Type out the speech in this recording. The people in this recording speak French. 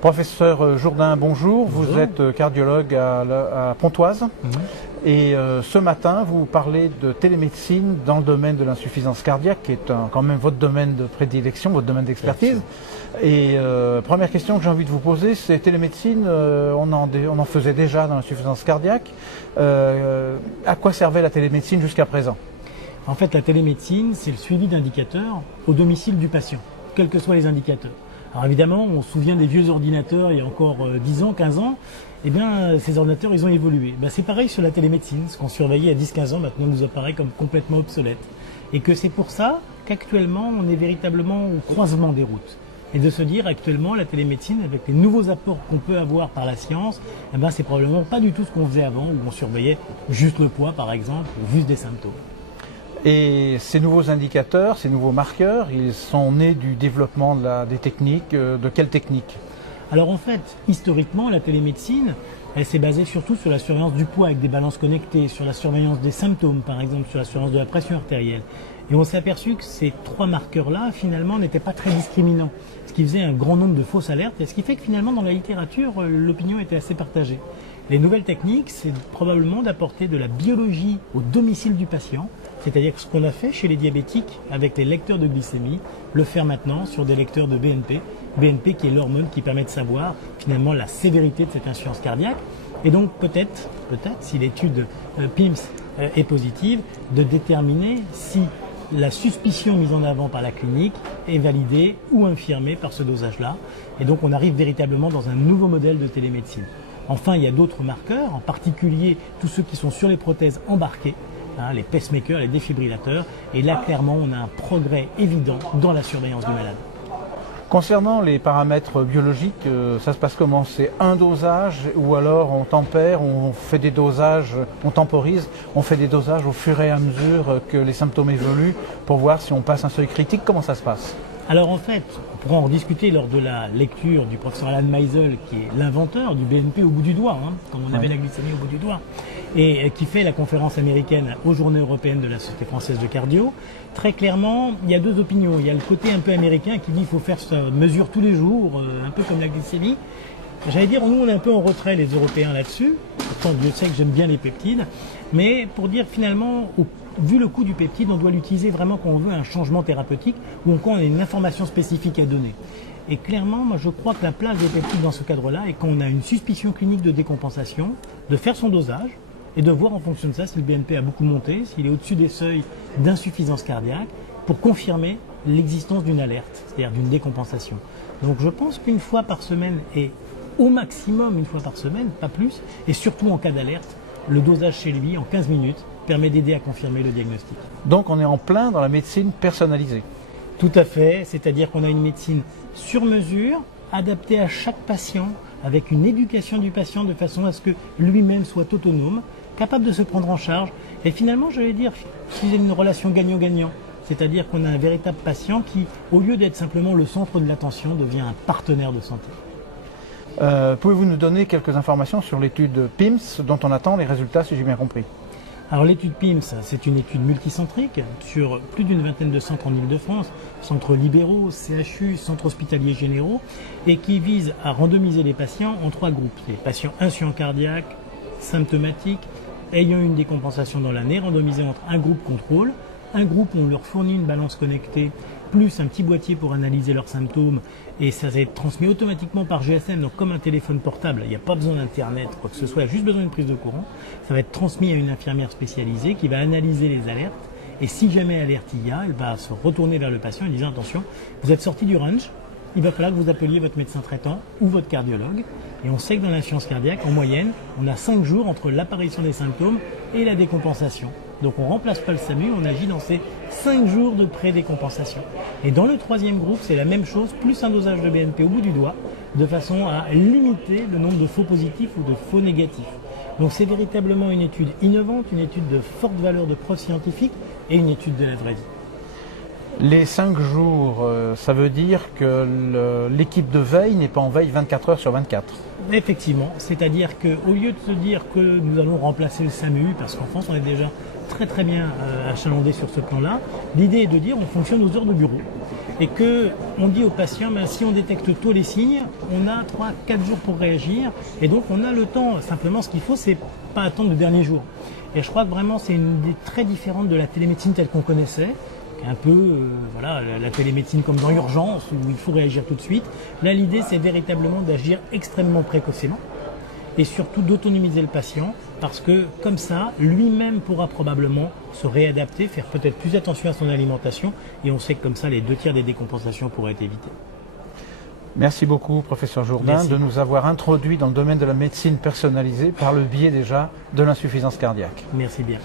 Professeur Jourdain, bonjour. Vous êtes cardiologue à Pontoise. Et ce matin, vous parlez de télémédecine dans le domaine de l'insuffisance cardiaque, qui est quand même votre domaine de prédilection, votre domaine d'expertise. Et première question que j'ai envie de vous poser, c'est télémédecine, on en faisait déjà dans l'insuffisance cardiaque. À quoi servait la télémédecine jusqu'à présent? En fait, la télémédecine, c'est le suivi d'indicateurs au domicile du patient, quels que soient les indicateurs. Alors évidemment, on se souvient des vieux ordinateurs il y a encore 10 ans, 15 ans. Eh bien, ces ordinateurs, ils ont évolué. C'est pareil sur la télémédecine. Ce qu'on surveillait à 10-15 ans, maintenant nous apparaît comme complètement obsolète. Et que c'est pour ça qu'actuellement, on est véritablement au croisement des routes. Et de se dire, actuellement, la télémédecine, avec les nouveaux apports qu'on peut avoir par la science, c'est probablement pas du tout ce qu'on faisait avant, où on surveillait juste le poids, par exemple, ou juste des symptômes. Et ces nouveaux indicateurs, ces nouveaux marqueurs, ils sont nés du développement des techniques. De quelles techniques? Alors en fait, historiquement, la télémédecine, elle s'est basée surtout sur la surveillance du poids avec des balances connectées, sur la surveillance des symptômes, par exemple, sur la surveillance de la pression artérielle. Et on s'est aperçu que ces trois marqueurs-là, finalement, n'étaient pas très discriminants, ce qui faisait un grand nombre de fausses alertes, et ce qui fait que finalement, dans la littérature, l'opinion était assez partagée. Les nouvelles techniques, c'est probablement d'apporter de la biologie au domicile du patient, c'est-à-dire que ce qu'on a fait chez les diabétiques avec les lecteurs de glycémie, le faire maintenant sur des lecteurs de BNP, BNP qui est l'hormone qui permet de savoir finalement la sévérité de cette insuffisance cardiaque, et donc peut-être, si l'étude PIMS est positive, de déterminer si la suspicion mise en avant par la clinique est validée ou infirmée par ce dosage-là, et donc on arrive véritablement dans un nouveau modèle de télémédecine. Enfin, il y a d'autres marqueurs, en particulier tous ceux qui sont sur les prothèses embarquées, les pacemakers, les défibrillateurs, et là clairement on a un progrès évident dans la surveillance du malade. Concernant les paramètres biologiques, ça se passe comment? C'est un dosage ou alors on tempère, on fait des dosages, on temporise, on fait des dosages au fur et à mesure que les symptômes évoluent pour voir si on passe un seuil critique? Comment ça se passe? Alors en fait, on pourra en discuter lors de la lecture du professeur Alan Meisel, qui est l'inventeur du BNP au bout du doigt, comme on avait la glycémie au bout du doigt, et qui fait la conférence américaine aux Journées européennes de la Société française de cardio. Très clairement, il y a deux opinions. Il y a le côté un peu américain qui dit qu'il faut faire cette mesure tous les jours, un peu comme la glycémie. J'allais dire, nous on est un peu en retrait les Européens là-dessus, pourtant Dieu sait que j'aime bien les peptides, mais pour dire finalement, vu le coût du peptide, on doit l'utiliser vraiment quand on veut un changement thérapeutique ou quand on a une information spécifique à donner. Et clairement, moi je crois que la place des peptides dans ce cadre-là est quand on a une suspicion clinique de décompensation, de faire son dosage et de voir en fonction de ça si le BNP a beaucoup monté, s'il est au-dessus des seuils d'insuffisance cardiaque, pour confirmer l'existence d'une alerte, c'est-à-dire d'une décompensation. Donc je pense qu'une fois par semaine et au maximum une fois par semaine, pas plus, et surtout en cas d'alerte, le dosage chez lui en 15 minutes permet d'aider à confirmer le diagnostic. Donc on est en plein dans la médecine personnalisée. Tout à fait, c'est-à-dire qu'on a une médecine sur mesure, adaptée à chaque patient, avec une éducation du patient de façon à ce que lui-même soit autonome, capable de se prendre en charge, et finalement, je vais dire, c'est une relation gagnant-gagnant. C'est-à-dire qu'on a un véritable patient qui, au lieu d'être simplement le centre de l'attention, devient un partenaire de santé. Pouvez-vous nous donner quelques informations sur l'étude PIMS dont on attend les résultats, si j'ai bien compris? Alors l'étude PIMS, c'est une étude multicentrique sur plus d'une vingtaine de centres en Ile-de-France, centres libéraux, CHU, centres hospitaliers généraux, et qui vise à randomiser les patients en trois groupes. Les patients insuffisants cardiaques, symptomatiques, ayant une décompensation dans l'année, randomisés entre un groupe contrôle, un groupe où on leur fournit une balance connectée, plus un petit boîtier pour analyser leurs symptômes, et ça va être transmis automatiquement par GSM, donc comme un téléphone portable, il n'y a pas besoin d'internet, quoi que ce soit, il y a juste besoin d'une prise de courant. Ça va être transmis à une infirmière spécialisée qui va analyser les alertes, et si jamais alerte il y a, elle va se retourner vers le patient en disant attention, vous êtes sorti du range, il va falloir que vous appeliez votre médecin traitant ou votre cardiologue. Et on sait que dans l'insuffisance cardiaque, en moyenne, on a 5 jours entre l'apparition des symptômes et la décompensation. Donc on ne remplace pas le SAMU, on agit dans ces 5 jours de pré-décompensation. Et dans le troisième groupe, c'est la même chose, plus un dosage de BNP au bout du doigt, de façon à limiter le nombre de faux positifs ou de faux négatifs. Donc c'est véritablement une étude innovante, une étude de forte valeur de preuve scientifique et une étude de la vraie vie. Les 5 jours, ça veut dire que l'équipe de veille n'est pas en veille 24 heures sur 24. Effectivement, c'est-à-dire qu'au lieu de se dire que nous allons remplacer le SAMU, parce qu'en France on est déjà très bien achalandé sur ce plan-là, l'idée est de dire on fonctionne aux heures de bureau. Et qu'on dit aux patients, si on détecte tôt les signes, on a 3-4 jours pour réagir, et donc on a le temps. Simplement, ce qu'il faut, c'est pas attendre le dernier jour. Et je crois que vraiment c'est une idée très différente de la télémédecine telle qu'on connaissait, un peu la télémédecine comme dans l'urgence, où il faut réagir tout de suite. Là, l'idée, c'est véritablement d'agir extrêmement précocement, et surtout d'autonomiser le patient, parce que comme ça, lui-même pourra probablement se réadapter, faire peut-être plus attention à son alimentation, et on sait que comme ça, les 2/3 des décompensations pourraient être évitées. Merci beaucoup, professeur Jourdain, Merci. de nous avoir introduit dans le domaine de la médecine personnalisée par le biais déjà de l'insuffisance cardiaque. Merci bien.